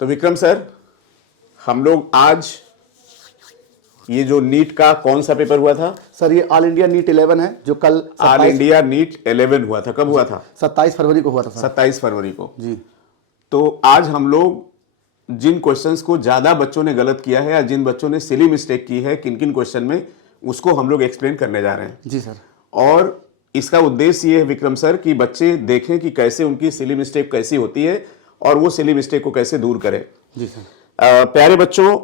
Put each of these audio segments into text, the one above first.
तो विक्रम सर, हम लोग आज ये जो नीट का कौन सा पेपर हुआ था? सर ये ऑल इंडिया नीट 11 है जो कल ऑल इंडिया नीट 11 हुआ था। कब हुआ था? 27 फरवरी को हुआ था सर। 27 फरवरी को जी। तो आज हम लोग जिन क्वेश्चंस को ज्यादा बच्चों ने गलत किया है या जिन बच्चों ने सिली मिस्टेक की है किन किन क्वेश्चन में, उसको हम लोग एक्सप्लेन करने जा रहे हैं। जी सर। और इसका उद्देश्य ये है विक्रम सर कि बच्चे देखें कि कैसे उनकी सिली मिस्टेक कैसी होती है और वो सिली मिस्टेक को कैसे दूर करें। जी सर। प्यारे बच्चों,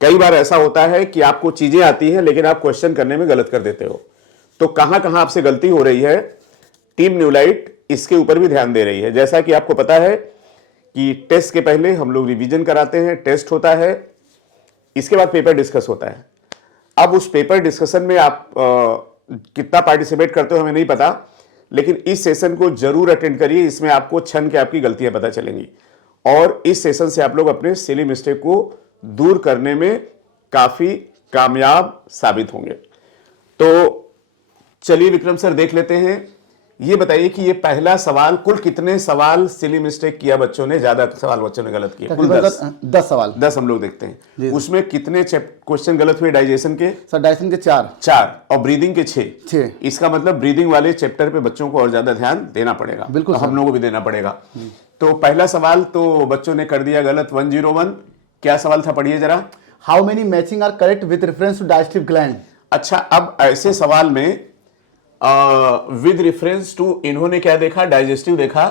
कई बार ऐसा होता है कि आपको चीजें आती हैं लेकिन आप क्वेश्चन करने में गलत कर देते हो। तो कहां कहां आपसे गलती हो रही है, टीम न्यूलाइट इसके ऊपर भी ध्यान दे रही है। जैसा कि आपको पता है कि टेस्ट के पहले हम लोग रिवीजन कराते हैं, टेस्ट होता है, इसके बाद पेपर डिस्कस होता है। अब उस पेपर डिस्कशन में आप कितना पार्टिसिपेट करते हो हमें नहीं पता, लेकिन इस सेशन को जरूर अटेंड करिए। इसमें आपको छन के आपकी गलतियां पता चलेंगी और इस सेशन से आप लोग अपने सिली मिस्टेक को दूर करने में काफी कामयाब साबित होंगे। तो चलिए विक्रम सर देख लेते हैं। ये बताइए कि ये पहला सवाल, कुल कितने सवाल सिली मिस्टेक किया बच्चों ने, ज्यादा सवाल बच्चों ने गलत किए? कुल 10 सवाल। 10 हम लोग देखते हैं। उसमें कितने क्वेश्चन गलत हुए डाइजेशन के? सर डाइजेशन के 4 और ब्रीदिंग के 6। इसका मतलब ब्रीदिंग वाले चैप्टर पे बच्चों को और ज्यादा ध्यान देना पड़ेगा। बिल्कुल हम लोगों को भी देना पड़ेगा। तो पहला सवाल तो बच्चों ने कर दिया गलत, 101। क्या सवाल था, पढ़िए जरा। How many matching are correct with reference to digestive gland. अच्छा, अब ऐसे सवाल में विद रेफरेंस टू इन्होंने क्या देखा? डाइजेस्टिव देखा,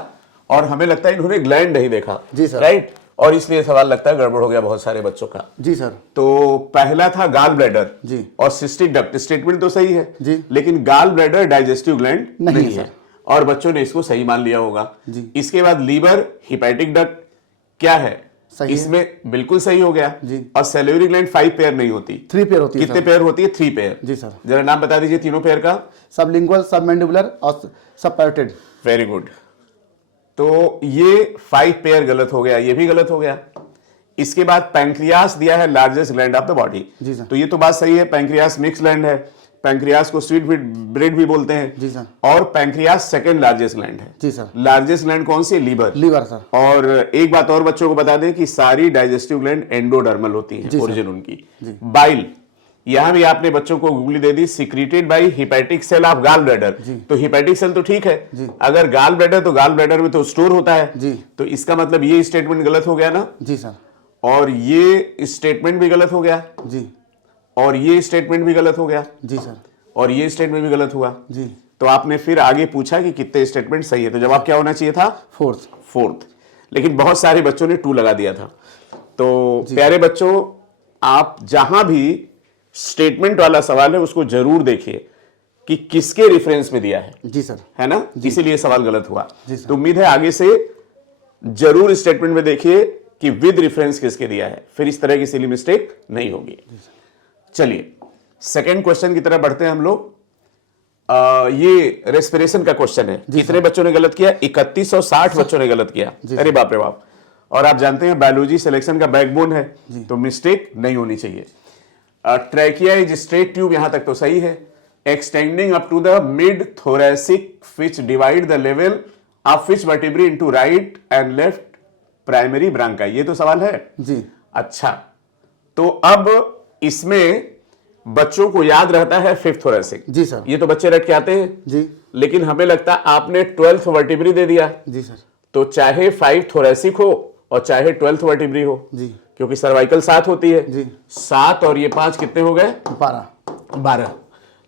और हमें लगता है इन्होंने ग्लैंड नहीं देखा। जी सर। राइट, और इसलिए सवाल लगता है गड़बड़ हो गया बहुत सारे बच्चों का। जी सर। तो पहला था गाल ब्लैडर जी और सिस्टिक डक्ट। स्टेटमेंट तो सही है जी, लेकिन गाल ब्लैडर डाइजेस्टिव ग्लैंड नहीं है, सर। और बच्चों ने इसको सही मान लिया होगा जी। इसके बाद लीवर, हिपैटिक डक्ट क्या है? सही इसमें है। बिल्कुल सही हो गया जी। और सैल्यूलरी ग्लैंड 5 पेयर नहीं होती, 3 पेयर होती है। कितने पेयर होती है? 3 पेयर। जी सर। जरा नाम बता दीजिए तीनों पेयर का। सबलिंगुअल, सबमैंडिबुलर और सबपैरोटिड। Very good. तो ये 5 पेयर गलत हो गया, ये भी गलत हो गया। इसके बाद पैंक्रियास दिया है largest gland of the body. जी सर। तो ये तो बात सही है, पैंक्रियास मिक्स ग्लैंड है, पैंक्रियास को स्वीट ब्रेड भी बोलते हैं। जी सर। और पैंक्रियास सेकंड लार्जेस्ट ग्लैंड है। जी सर। लार्जेस्ट ग्लैंड कौन सी? लीवर। Liver sir. और एक बात और बच्चों को बता दें कि सारी डाइजेस्टिव ग्लैंड एंडोडर्मल होती हैं, ओरिजिन उनकी। बाइल, यहां भी आपने बच्चों को गूगली दे दी, secreted by hepatic cell of gall bladder. तो हिपैटिक सेल तो ठीक है, अगर गाल ब्लैडर तो गाल ब्लैडर में तो स्टोर होता है। जी। तो इसका मतलब ये स्टेटमेंट गलत हो गया ना? जी सर। और ये स्टेटमेंट भी गलत हो गया। जी। और ये स्टेटमेंट भी गलत हो गया। जी सर। और ये स्टेटमेंट भी गलत हुआ। जी। तो आपने फिर आगे पूछा कि कितने स्टेटमेंट सही है, तो जवाब क्या होना चाहिए था? 4th। लेकिन बहुत सारे बच्चों ने 2 लगा दिया था। तो प्यारे बच्चों, आप जहां भी स्टेटमेंट वाला सवाल है उसको जरूर देखिए कि किसके रेफरेंस में दिया है। जी सर। है ना? इसीलिए सवाल गलत हुआ। जी सर। तो उम्मीद है आगे से जरूर स्टेटमेंट में देखिए कि विद रेफरेंस किसके दिया है, फिर इस तरह की सिली मिस्टेक नहीं होगी। चलिए सेकेंड क्वेश्चन की तरफ बढ़ते हैं हम लोग। ये रेस्पिरेशन का क्वेश्चन है। कितने बच्चों ने गलत किया? 3160 बच्चों ने गलत किया। अरे बाप रे बाप। और आप जानते हैं बायोलॉजी सिलेक्शन का बैकबोन है, तो मिस्टेक नहीं होनी चाहिए। ट्रैकिया इज स्ट्रेट ट्यूब, यहां तक तो सही है। Extending up to the mid thoracic which divide the level of which vertebrae into right and left primary bronchi, ये तो सवाल है जी। अच्छा, तो अब इसमें बच्चों को याद रहता है 5th थोरेसिक। जी सर। ये तो बच्चे रट के आते हैं जी। लेकिन हमें लगता है आपने 12th वर्टिब्री दे दिया। जी सर। तो चाहे 5 थोरेसिक हो और चाहे 12th वर्टिब्री हो, जी, क्योंकि सर्वाइकल 7 होती है। जी। 7 और ये 5 कितने हो गए? 12।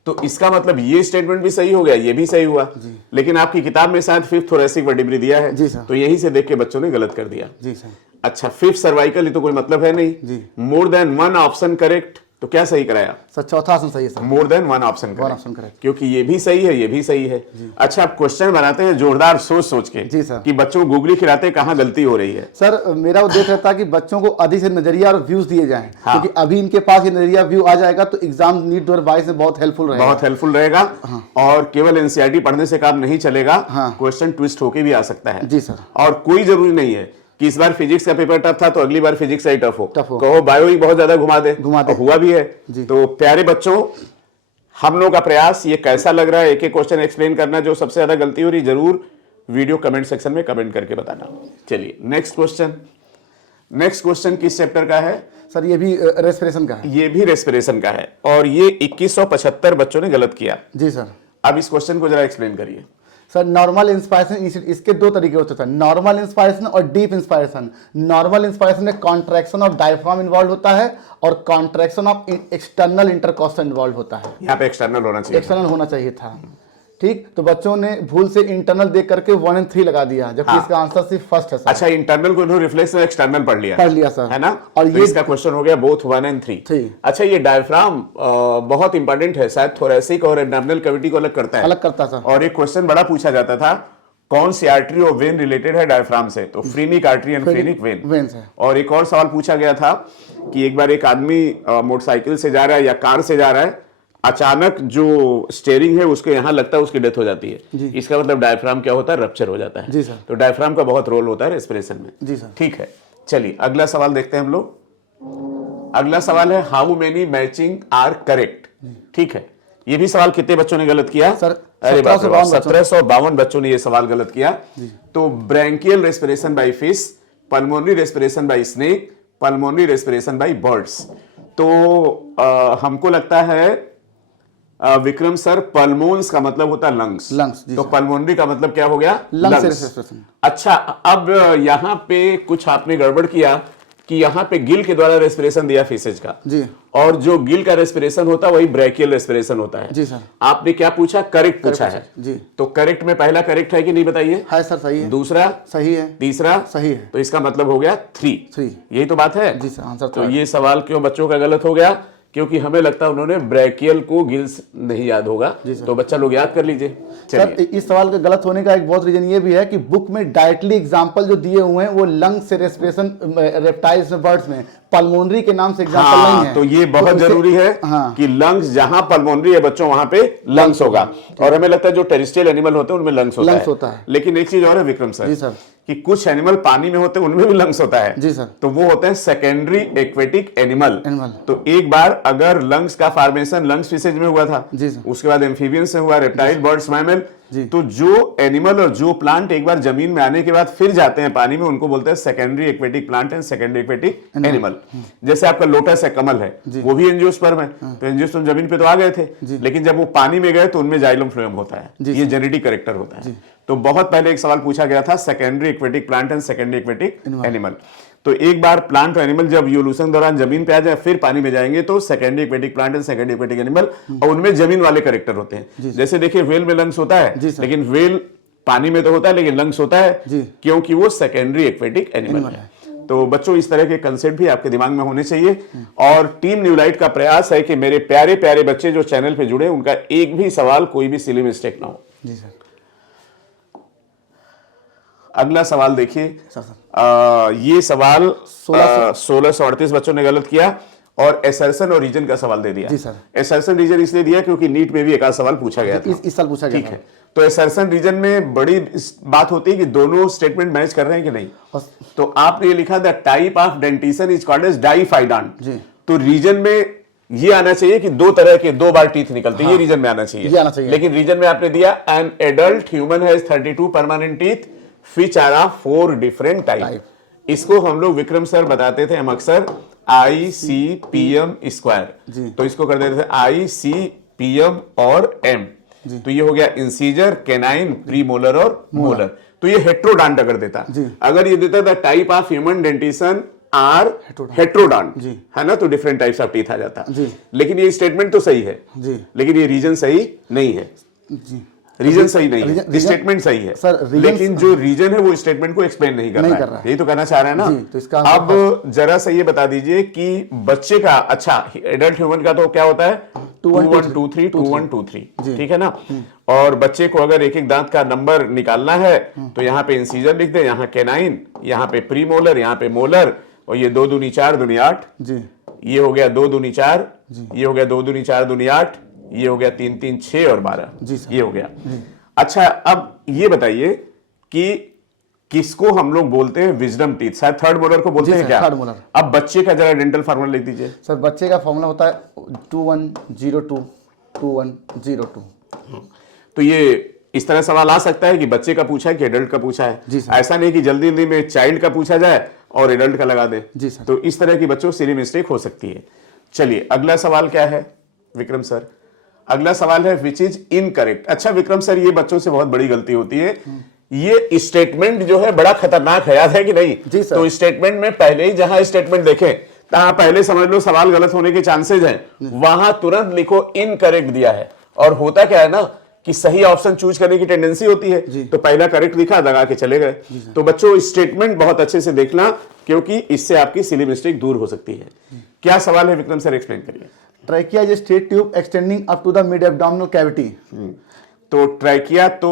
तो इसका मतलब ये स्टेटमेंट भी सही हो गया, ये भी सही हुआ। लेकिन आपकी किताब में शायद 5th थोरेसिक वर्टिब्री दिया है। जी सर। तो यही से देख के बच्चों ने गलत कर दिया। जी सर। अच्छा, 5th सर्वाइकल, ये तो कोई मतलब है नहीं। जी। मोर देन 1 ऑप्शन करेक्ट, तो क्या सही कराया? सर चौथा ऑप्शन सही है sir. More than 1 option correct, क्योंकि ये भी सही है, ये भी सही है। अच्छा, आप क्वेश्चन बनाते हैं जोरदार सोच सोच के। जी सर। कि बच्चों को गूगली खिलाते कहां गलती हो रही है। सर मेरा उद्देश्य रहता है कि बच्चों को अधिक से नजरिया और व्यूज दिए जाएं। हाँ। क्योंकि अभी इनके पास ये नजरिया व्यू आ जाएगा तो एग्जाम नीट 2022 में बहुत हेल्पफुल रहेगा। हाँ। और केवल एनसीईआरटी पढ़ने से काम नहीं चलेगा। हाँ। क्वेश्चन ट्विस्ट होके भी आ सकता है। जी सर। और कोई जरूरी नहीं है कि इस बार फिजिक्स का पेपर टफ था तो अगली बार फिजिक्स का ही टफ हो। कहो बायो ही बहुत ज्यादा घुमा दे। हुआ भी है। तो प्यारे बच्चों, हम लोग का प्रयास, ये कैसा लग रहा है एक एक क्वेश्चन एक्सप्लेन करना, जो सबसे ज्यादा गलती हो रही जरूर वीडियो कमेंट सेक्शन में कमेंट करके बताना। चलिए नेक्स्ट क्वेश्चन। नेक्स्ट क्वेश्चन किस चैप्टर का है? सर ये भी रेस्पिरेशन का है। ये भी रेस्पिरेशन का है और ये 2175 बच्चों ने गलत किया। जी सर। अब इस क्वेश्चन को जरा एक्सप्लेन करिए। सर नॉर्मल इंस्पायरेशन, इसके दो तरीके होते हैं, नॉर्मल इंस्पायरेशन और डीप इंस्पायरेशन। नॉर्मल इंस्पायरेशन में कॉन्ट्रैक्शन ऑफ डायफ्राम इन्वॉल्व होता है और contraction of external intercostal involve होता है। यहाँ पे एक्सटर्नल होना चाहिए, एक्सटर्नल होना चाहिए था। ठीक, तो बच्चों ने भूल से इंटरनल देख करके 1 और 3 लगा दिया, जबकि इसका आंसर सिर्फ फर्स्ट है सर। अच्छा, इंटरनल को इन्होंने रिफ्लेक्स में एक्सटर्नल पढ़ लिया सर, है ना? और तो ये इसका क्वेश्चन हो गया बोथ 1 और 3। अच्छा, ये डायफ्राम बहुत इंपॉर्टेंट है, शायद थोरेसिक और एब्डोमिनल कैविटी को अलग करता है। अलग करता सर। और एक क्वेश्चन बड़ा पूछा जाता था, कौन सी आर्टरी और वेन रिलेटेड है डायफ्राम से? तो फ्रीनिक आर्टरी एंड फ्रीनिक वेन से। और एक और सवाल पूछा गया था कि एक बार एक आदमी मोटरसाइकिल से जा रहा है या कार से जा रहा है, अचानक जो स्टीयरिंग है उसके यहाँ लगता है, उसकी डेथ हो जाती है। इसका मतलब डायफ्राम क्या होता है? रप्चर हो जाता है। जी सर। तो डायफ्राम का बहुत रोल होता है रेस्पिरेशन में। जी सर। ठीक है, चलिए अगला सवाल देखते हैं हम लोग। अगला सवाल है how many matching are correct. ठीक है, ये भी सवाल कितने बच्चों ने गलत किया सर? अरे 1752 बच्चों ने ये सवाल गलत किया। तो branchial respiration bye fish, pulmonary respiration bye snake, pulmonary respiration bye birds. तो हमको लगता है विक्रम सर, पल्मोन्स का मतलब होता है लंग्स। तो पल्मोनरी का मतलब क्या हो गया? लंग्स। अच्छा, अब यहाँ पे कुछ आपने गड़बड़ किया कि यहाँ पे गिल के द्वारा रेस्पिरेशन दिया फिशेज का जी, और जो गिल का रेस्पिरेशन होता है वही ब्रैकियल रेस्पिरेशन होता है। जी सर। आपने क्या पूछा? करेक्ट पूछा है जी। तो करेक्ट में पहला करेक्ट है कि नहीं बताइए? है सर, सही है। दूसरा सही है। तीसरा सही है। तो इसका मतलब हो गया 3। यही तो बात है। जी सर, आंसर तो ये सवाल क्यों बच्चों का गलत हो गया? क्योंकि हमें लगता है उन्होंने ब्रैकियल को गिल्स नहीं याद होगा। तो बच्चा लोग याद कर लीजिए। सर इस सवाल का गलत होने का एक बहुत रीजन ये भी है कि बुक में डायरेक्टली एग्जांपल जो दिए हुए हैं वो लंग से रेस्पिरेशन रेप्टाइल्स में, बर्ड्स में, पल्मोनरी के नाम से एग्जांपल नहीं है। तो ये बहुत जरूरी है कि लंग्स जहां पल्मोनरी है बच्चों वहां पे लंग्स होगा। और हमें लगता है जो टेरेस्ट्रियल एनिमल होते हैं उनमें लंग्स होता है। लेकिन एक चीज और है विक्रम सर, जी सर, कि कुछ एनिमल पानी में होते हैं उनमें भी लंग्स होता है। जी सर। तो वो होते हैं सेकेंडरी एक्वेटिक एनिमल। तो एक बार अगर लंग्स का फॉर्मेशन लंग्स फिशेज में हुआ था, जी सर, उसके बाद एम्फीबियंस से हुआ, रेप्टाइल, बर्ड्स, मैमल, तो जो एनिमल और जो प्लांट एक बार जमीन में आने के बाद फिर जाते हैं पानी में, उनको बोलते हैं secondary aquatic plant and secondary aquatic animal. जैसे आपका लोटस है, कमल है, वो भी एंजियोस्पर्म है। तो एंजियोस्पर्म जमीन पे तो आ गए थे, लेकिन जब वो पानी में गए तो उनमें जाइलम फ्लोएम होता है। ये जेनेटिक कैरेक्टर होता है। तो बहुत पहले एक सवाल पूछा गया था, secondary aquatic plant and secondary aquatic animal. तो एक बार प्लांट और एनिमल जब इवोल्यूशन दौरान जमीन पे आ जाए फिर पानी में जाएंगे तो secondary aquatic plant and secondary aquatic animal, और उनमें जमीन वाले कैरेक्टर होते हैं। जैसे देखिए व्हेल में लंग्स होता है, लेकिन व्हेल पानी में तो होता है लेकिन लंग्स होता है क्योंकि वो सेकेंडरी एक्वेटिक एनिमल है। तो बच्चों इस तरह के कंसेप्ट भी आपके दिमाग में होने चाहिए। और टीम न्यूलाइट का प्रयास है कि मेरे प्यारे प्यारे बच्चे जो चैनल पे जुड़े उनका एक भी सवाल कोई भी सिली मिस्टेक ना हो। जी सर। अगला सवाल देखिए, ये सवाल 1638 बच्चों ने गलत किया और एसर्शन और रीजन का सवाल दे दिया। जी सर। एसर्शन रीजन इसलिए दिया क्योंकि नीट में भी एक आध सवाल पूछा गया था। इस साल पूछा गया। ठीक है, तो एसर्शन रीजन में बड़ी बात होती है कि दोनों स्टेटमेंट मैच कर रहे हैं कि नहीं। तो आपने ये लिखा the type of dentition is called as diphyodont. तो रीजन में ये आना चाहिए कि दो तरह के दो बार टीथ निकलते हैं, ये रीजन में आना चाहिए। लेकिन रीजन में आपने दिया an adult human has 32 permanent teeth which are of 4 different type। इसको हम लोग विक्रम सर बताते थे हम अक्सर ICPM स्क्वायर, तो इसको कर देते थे ICPM और M। तो ये हो गया इंसीजर, कैनाइन, प्रीमोलर और मोलर। तो ये हेट्रोडांट अगर देता, अगर ये देता the type of human dentition are heterodont है ना, तो डिफरेंट टाइप्स ऑफ टीथ आ जाता। लेकिन ये स्टेटमेंट तो सही है, लेकिन ये रीजन सही नहीं है। रीजन सही नहीं है, स्टेटमेंट सही है सर, लेकिन जो रीजन है वो स्टेटमेंट को एक्सप्लेन नहीं कर रहा है। यही तो कहना चाह रहे हैं ना। तो इसका अब जरा सा ये बता दीजिए कि बच्चे का, अच्छा एडल्ट ह्यूमन का तो क्या होता है 2123 2123, ठीक है ना। और बच्चे को अगर एक एक दांत का नंबर निकालना है तो यहाँ पे इंसीजर लिख दे, यहाँ कैनाइन, यहाँ पे प्रीमोलर, यहाँ पे मोलर, और ये 2 दूनी 4 दूनी 8, ये हो गया 2 दूनी 4, ये हो गया 2 दूनी 4 दूनी 8, ये हो गया 3 3 6 और 12, ये हो गया। अच्छा, अब ये बताइए कि किसको हम लोग बोलते हैं विजडम टीथ? शायद थर्ड मोलर को बोलते हैं क्या? Third molar. अब बच्चे का जरा डेंटल फार्मूला लिख दीजिए सर। बच्चे का फार्मूला होता है 2102 2102। तो ये इस तरह सवाल आ सकता है कि बच्चे का पूछा है कि एडल्ट का पूछा है। ऐसा नहीं कि जल्दी जल्दी में चाइल्ड का पूछा जाए और एडल्ट का लगा दें। जी सर। तो इस तरह की बच्चों सिली मिस्टेक हो सकती है। चलिए अगला सवाल क्या है विक्रम सर? अगला सवाल है विच इज इनकरेक्ट। अच्छा विक्रम सर, ये बच्चों से बहुत बड़ी गलती होती है। ये स्टेटमेंट जो है बड़ा खतरनाक है, याद है कि नहीं? जी सर। तो स्टेटमेंट में पहले ही जहां स्टेटमेंट देखें तहां पहले समझ लो सवाल गलत होने के चांसेस हैं, वहां तुरंत लिखो इनकरेक्ट दिया है। और होता क्या है ना कि सही ऑप्शन चूज करने की टेंडेंसी होती है, तो पहला करेक्ट लिखा लगा के चले गए। तो बच्चों स्टेटमेंट बहुत अच्छे से देखना, क्योंकि इससे आपकी सिली मिस्टेक दूर हो सकती है। क्या सवाल है विक्रम सर, एक्सप्लेन करिए। Trachea is straight tube extending up to the mid abdominal cavity. तो ट्रैकिया तो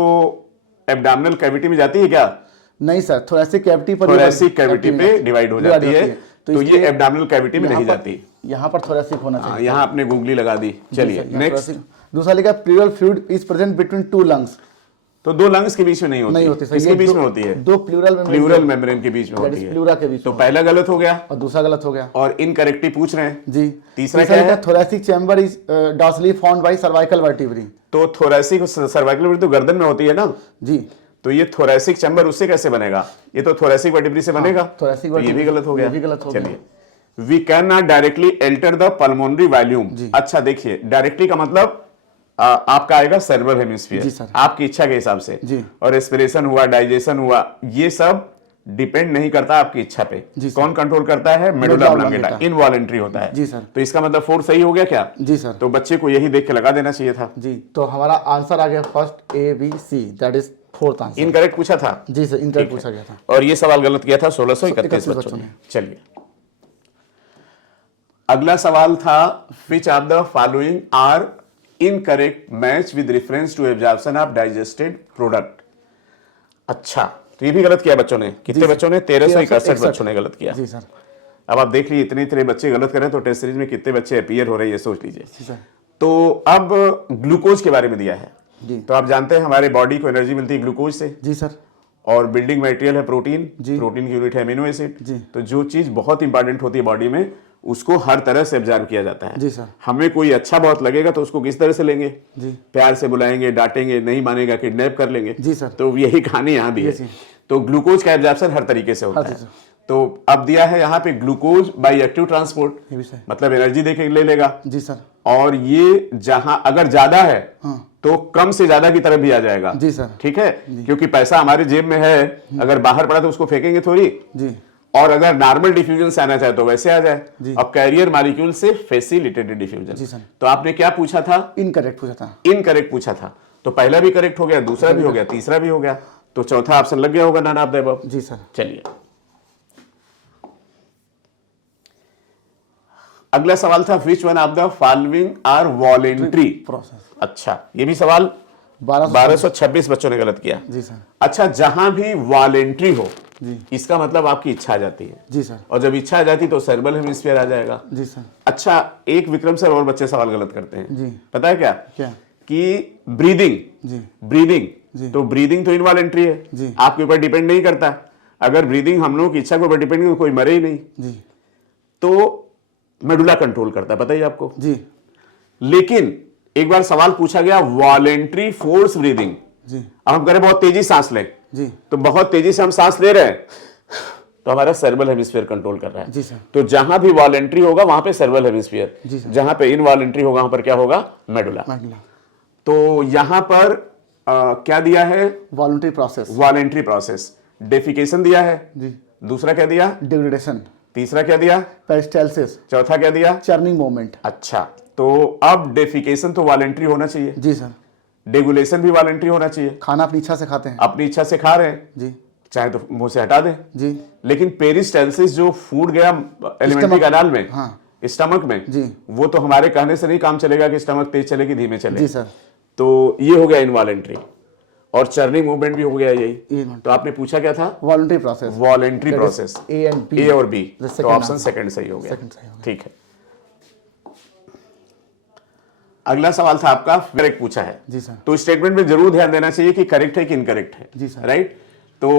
एब्डोमिनल कैविटी में जाती है क्या? नहीं सर, थोरेसिक कैविटी पर, थोरेसिक कैविटी पे डिवाइड हो जाती है। तो ये एब्डोमिनल कैविटी में नहीं जाती। यहाँ पर थोरेसिक होना चाहिए। यहाँ आपने गूगली लगा दी। चलिए नेक्स्ट। दूसरा लिखा pleural fluid is present between two lungs. तो दो लंग्स के बीच में नहीं होती। नहीं होती सर, इसके बीच में होती है। दो प्लूरल मेम्ब्रेन के बीच में होती है। प्लूरा के बीच तो पहला गलत हो गया और दूसरा गलत हो गया। और इनकरेक्टली पूछ रहे हैं जी। तीसरा क्या है? Thoracic chamber is dorsally found by cervical vertebrae. तो थोरेसिक सर्वाइकल वर्टिब्री तो गर्दन में होती है ना जी। तो ये थोरेसिक चैम्बर उससे कैसे बनेगा? ये तो थोरेसिक वर्टिब्री से बनेगा। thoracic तो ये भी गलत हो गया। ये भी गलत हो गया। चलिए we can not directly enter the pulmonary volume. अच्छा देखिए, डायरेक्टली का मतलब आपका आएगा सेरेब्रल हेमिस्फीयर, आपकी इच्छा के हिसाब से। जी। और रेस्पिरेशन हुआ, डाइजेशन हुआ, ये सब डिपेंड नहीं करता आपकी इच्छा पे। कौन कंट्रोल करता है? Medulla oblongata. इनवॉलंटरी होता है। जी सर। तो इसका मतलब 4 सही हो गया क्या? जी सर। तो बच्चे को यही देख के लगा देना चाहिए था। जी, तो हमारा आंसर आ गया first ABC, that is fourth answer. Incorrect पूछा था। जी सर, इनकरेक्ट पूछा गया था। और ये सवाल गलत किया था 1631 बच्चों ने। चलिए अगला सवाल था which of the following are incorrect match with reference to absorption of digested product. अच्छा, तो ये भी गलत किया बच्चों ने। कितने बच्चों ने? 1361 बच्चों ने गलत किया। जी सर। अब आप देख लीजिए इतने बच्चे गलत करें तो टेस्ट सीरीज में कितने बच्चे अपीयर हो रहे हैं, सोच लीजिए। जी सर। तो अब ग्लूकोज के बारे में दिया है। जी। तो आप जानते हैं हमारे बॉडी को एनर्जी मिलती है ग्लूकोज से। जी सर। और बिल्डिंग मटेरियल है प्रोटीन। जी। प्रोटीन की यूनिट है अमीनो एसिड। जी। तो जो चीज बहुत इंपॉर्टेंट होती है बॉडी में, उसको हर तरह से एब्जॉर्ब किया जाता है। जी सर। हमें कोई अच्छा बहुत लगेगा तो उसको किस तरह से लेंगे? जी। प्यार से बुलाएंगे, डांटेंगे, नहीं मानेगा किडनैप कर लेंगे। जी सर। तो यही कहानी यहाँ दी है। तो ग्लूकोज का एब्जॉर्प्शन हर तरीके से होता है। तो अब दिया है यहाँ पे ग्लूकोज बाई एक्टिव ट्रांसपोर्ट, मतलब एनर्जी देके ले लेगा। जी सर। और ये जहां अगर ज्यादा है तो कम से ज्यादा की तरफ भी आ जाएगा। जी सर। ठीक है, क्योंकि पैसा हमारे जेब में है, अगर बाहर पड़ा तो उसको फेंकेंगे थोड़ी। जी। और अगर नॉर्मल डिफ्यूजन से आना चाहे तो वैसे आ जाए। अब कैरियर मॉलिक्यूल से फैसिलिटेटेड डिफ्यूजन। जी सर। तो आपने क्या पूछा था? इनकरेक्ट पूछा था। इनकरेक्ट पूछा था। तो पहला भी करेक्ट हो गया, दूसरा भी हो गया, तीसरा भी हो गया। तो चौथा ऑप्शन लग गया होगा नन ऑफ द अबव। जी सर। चलिए अगला सवाल था which one of the following are voluntary process. अच्छा, ये भी सवाल 1226 बच्चों ने गलत किया। जी सर। अच्छा, जहां भी वॉलेंट्री हो इसका मतलब आपकी इच्छा आ जाती है। जी सर। और जब इच्छा आ जाती तो सेरेब्रल हेमिस्फीयर आ जाएगा। जी सर। अच्छा, एक विक्रम सर और बच्चे सवाल गलत करते हैं। जी। पता है क्या? क्या? कि ब्रीदिंग। जी। ब्रीदिंग, तो ब्रीदिंग तो इनवॉलेंट्री है। जी। आपके ऊपर डिपेंड नहीं करता। अगर ब्रीदिंग हम लोगों की इच्छा के ऊपर डिपेंड तो कोई मरे ही नहीं। जी। तो मेडुला कंट्रोल करता है, पता ही आपको। जी। लेकिन एक बार सवाल पूछा गया वॉलेंट्री फोर्स ब्रीदिंग। जी। अब हम करें बहुत तेजी सांस लें। जी। तो बहुत तेजी से हम सांस ले रहे हैं तो हमारा सेरेब्रल हेमिस्फीयर कंट्रोल कर रहा है। जी सर। तो जहां भी वॉलेंट्री होगा वहां पे सेरेब्रल हेमिस्फीयर, जहां पे इनवॉलेंट्री होगा वहां पर क्या होगा? मेडुला। तो यहां पर क्या दिया है? Voluntary process. Voluntary process. Defecation दिया है। जी। दूसरा क्या दिया? डिग्रेडेशन। तीसरा क्या दिया? पेरिस्टाल्सिस। चौथा क्या दिया? Churning movement. अच्छा, तो अब डेफिकेशन तो वॉलेंट्री होना चाहिए। जी सर। डेगुलेशन भी वॉलेंट्री होना चाहिए। खाना अपनी इच्छा से खाते हैं। अपनी इच्छा से खा रहे हैं। जी। चाहे तो मुंह से हटा दें। जी। लेकिन पेरिस्टाल्सिस जो फूड गया एलिमेंट्री कैनाल में, हाँ। स्टमक में, जी। वो तो हमारे कहने से नहीं काम चलेगा कि स्टमक तेज चले कि धीमे चले। जी सर। तो ये हो गया इनवॉलेंट्री। और चर्निंग मूवमेंट भी हो गया यही। तो आपने पूछा क्या था? Voluntary process. वॉलेंट्री प्रोसेस, ए और बी। तो ऑप्शन सेकंड सही हो गया। ठीक है। अगला सवाल था आपका करेक्ट पूछा है। जी सर। तो स्टेटमेंट में जरूर ध्यान देना चाहिए कि करेक्ट है कि इनकरेक्ट है। जी सर। राइट। तो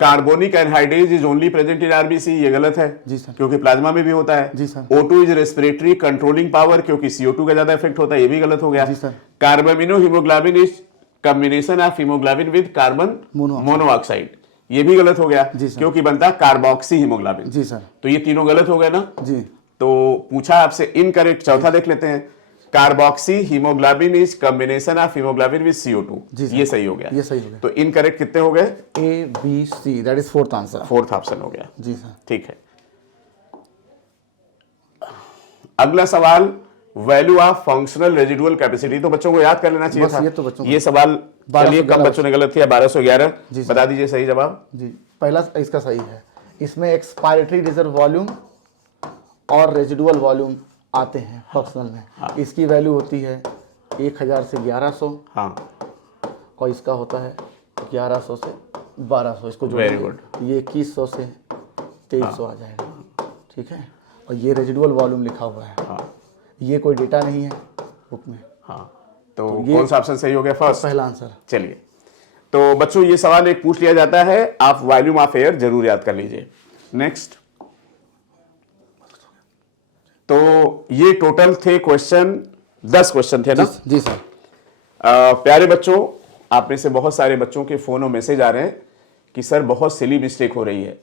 carbonic anhydrase is only present in RBC, ये गलत है। जी सर। क्योंकि प्लाज्मा में भी होता है। जी sir. O2 is respiratory controlling power, क्योंकि CO2 का ज्यादा इफेक्ट होता है, ये भी गलत हो गया। जी sir. Carbamino haemoglobin is combination of haemoglobin with carbon monoxide, ये भी गलत हो गया जी सर। क्योंकि बनता कार्बोक्सी हीमोग्लोबिन। जी सर। तो ये तीनों गलत हो गए ना। जी। तो पूछा आपसे इनकरेक्ट, चौथा देख लेते हैं। Carboxy haemoglobin is combination of haemoglobin with CO2। जी सर। ये सही हो गया। ये सही हो गया। तो इनकरेक्ट कितने हो गए? ABC, that is fourth answer. Fourth option हो गया। जी सर। ठीक है। अगला सवाल, value of functional residual capacity. तो बच्चों को याद कर लेना चाहिए बस था ये तो बच्चों को- ये सवाल। चलिए, कम बच्चों ने गलत किया, 1211। जी सर। बता दीजिए सही जवाब। जी, पहला इसका सही है। इसमें एक्सपायरेटरी रिजर्व वॉल्यूम और रेजिडुअल वॉल्यूम आते हैं फंक्शनल में। इसकी वैल्यू होती है 1000 से 1100 हाँ, और इसका होता है 1100 से 1200। इसको Very जोड़ेंगे, ये 2100 से 2300 आ जाएगा। ठीक है। और ये रेजिडुअल वॉल्यूम लिखा हुआ है। हाँ, ये कोई डेटा नहीं है बुक में। हाँ। तो कौन सा ऑप्शन सही हो गया? फर्स्ट, पहला आंसर। चलिए, तो बच्चों ये सवाल एक पूछ लिया जाता है, आप वॉल्यूम ऑफ एयर जरूर याद कर लीजिए। नेक्स्ट, तो ये टोटल थे क्वेश्चन, 10 क्वेश्चन थे ना। जी सर। प्यारे बच्चों, आप में से बहुत सारे बच्चों के फोन और मैसेज आ रहे हैं कि सर बहुत सिली मिस्टेक हो रही है।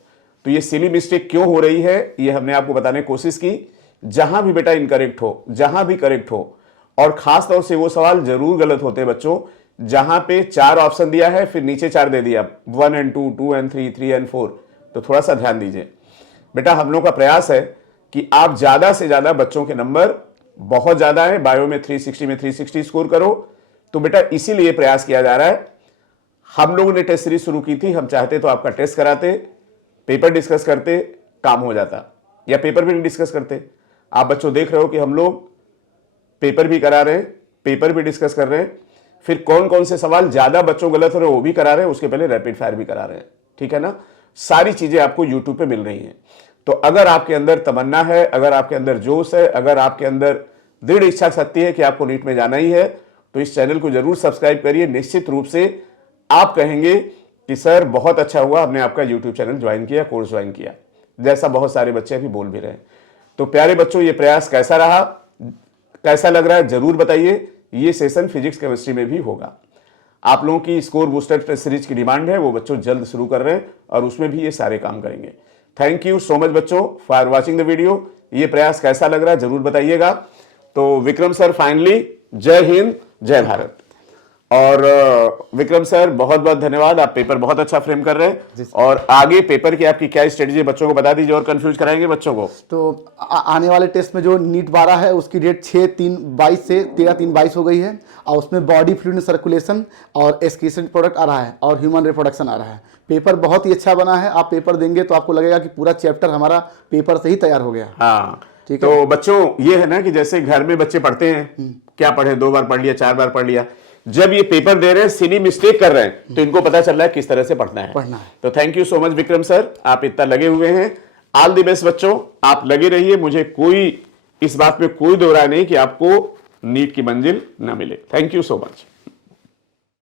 तो ये सिली मिस्टेक क्यों हो रही है ये हमने आपको बताने की कोशिश की। जहां भी बेटा इनकरेक्ट हो, जहां भी करेक्ट हो, और खास तौर से वो सवाल जरूर गलत होते हैं बच्चों जहां पे 4 ऑप्शन दिया है फिर नीचे 4 दे दिया, 1 and 2, 2 and 3, 3 and 4। तो थोड़ा सा ध्यान दीजिए बेटा। हम लोग का प्रयास है कि आप ज्यादा से ज्यादा, बच्चों के नंबर बहुत ज्यादा है, बायो में 360 में 360 स्कोर करो। तो बेटा इसीलिए प्रयास किया जा रहा है। हम लोगों ने टेस्ट सीरीज शुरू की थी, हम चाहते तो आपका टेस्ट कराते, पेपर डिस्कस करते, काम हो जाता, या पेपर भी नहीं डिस्कस करते। आप बच्चों देख रहे हो कि हम लोग पेपर भी करा रहे हैं, पेपर भी डिस्कस कर रहे हैं, फिर कौन कौन से सवाल ज्यादा बच्चों गलत हो रहे हैं वो भी करा रहे हैं, उसके पहले रैपिड फायर भी करा रहे हैं। ठीक है ना। सारी चीजें आपको यूट्यूब पे मिल रही हैं। तो अगर आपके अंदर तमन्ना है, अगर आपके अंदर जोश है, अगर आपके अंदर दृढ़ इच्छा शक्ति है कि आपको नीट में जाना ही है, तो इस चैनल को जरूर सब्सक्राइब करिए। निश्चित रूप से आप कहेंगे कि सर बहुत अच्छा हुआ हमने आपका यूट्यूब चैनल ज्वाइन किया, कोर्स ज्वाइन किया, जैसा बहुत सारे बच्चे अभी बोल भी रहे हैं। तो प्यारे बच्चों, ये प्रयास कैसा रहा, कैसा लग रहा है जरूर बताइए। ये सेशन फिजिक्स केमिस्ट्री में भी होगा। आप लोगों की स्कोर बूस्टर टेस्ट सीरीज की डिमांड है, वो बच्चों जल्द शुरू कर रहे हैं और उसमें भी ये सारे काम करेंगे। थैंक यू सो मच बच्चों फॉर वॉचिंग द वीडियो। ये प्रयास कैसा लग रहा है जरूर बताइएगा। तो विक्रम सर फाइनली, जय हिंद जय भारत। और विक्रम सर बहुत बहुत धन्यवाद, आप पेपर बहुत अच्छा फ्रेम कर रहे हैं। और आगे पेपर की आपकी क्या स्ट्रेटेजी है बच्चों को बता दीजिए और कंफ्यूज कराएंगे बच्चों को। तो आने वाले टेस्ट में जो नीट 12 है उसकी डेट 6/3/22 से 13/3/22 हो गई है, और उसमें बॉडी फ्लूइड सर्कुलेशन और एक्सक्रीशन प्रोडक्ट आ रहा है और ह्यूमन रिप्रोडक्शन आ रहा है। पेपर बहुत ही अच्छा बना है। आप पेपर देंगे तो आपको लगेगा कि पूरा चैप्टर हमारा पेपर से ही तैयार हो गया। हाँ, ठीक है। तो बच्चों ये है ना कि जैसे घर में बच्चे पढ़ते हैं, क्या पढ़े, 2 बार पढ़ लिया, 4 बार पढ़ लिया, जब ये पेपर दे रहे हैं सिली मिस्टेक कर रहे हैं तो इनको पता चल रहा है किस तरह से पढ़ना है। तो thank you so much Vikram sir, आप इतना लगे हुए हैं। ऑल द बेस्ट बच्चों, आप लगे रहिए। मुझे कोई इस बात में कोई दो राय नहीं कि आपको नीट की मंजिल ना मिले। Thank you so much.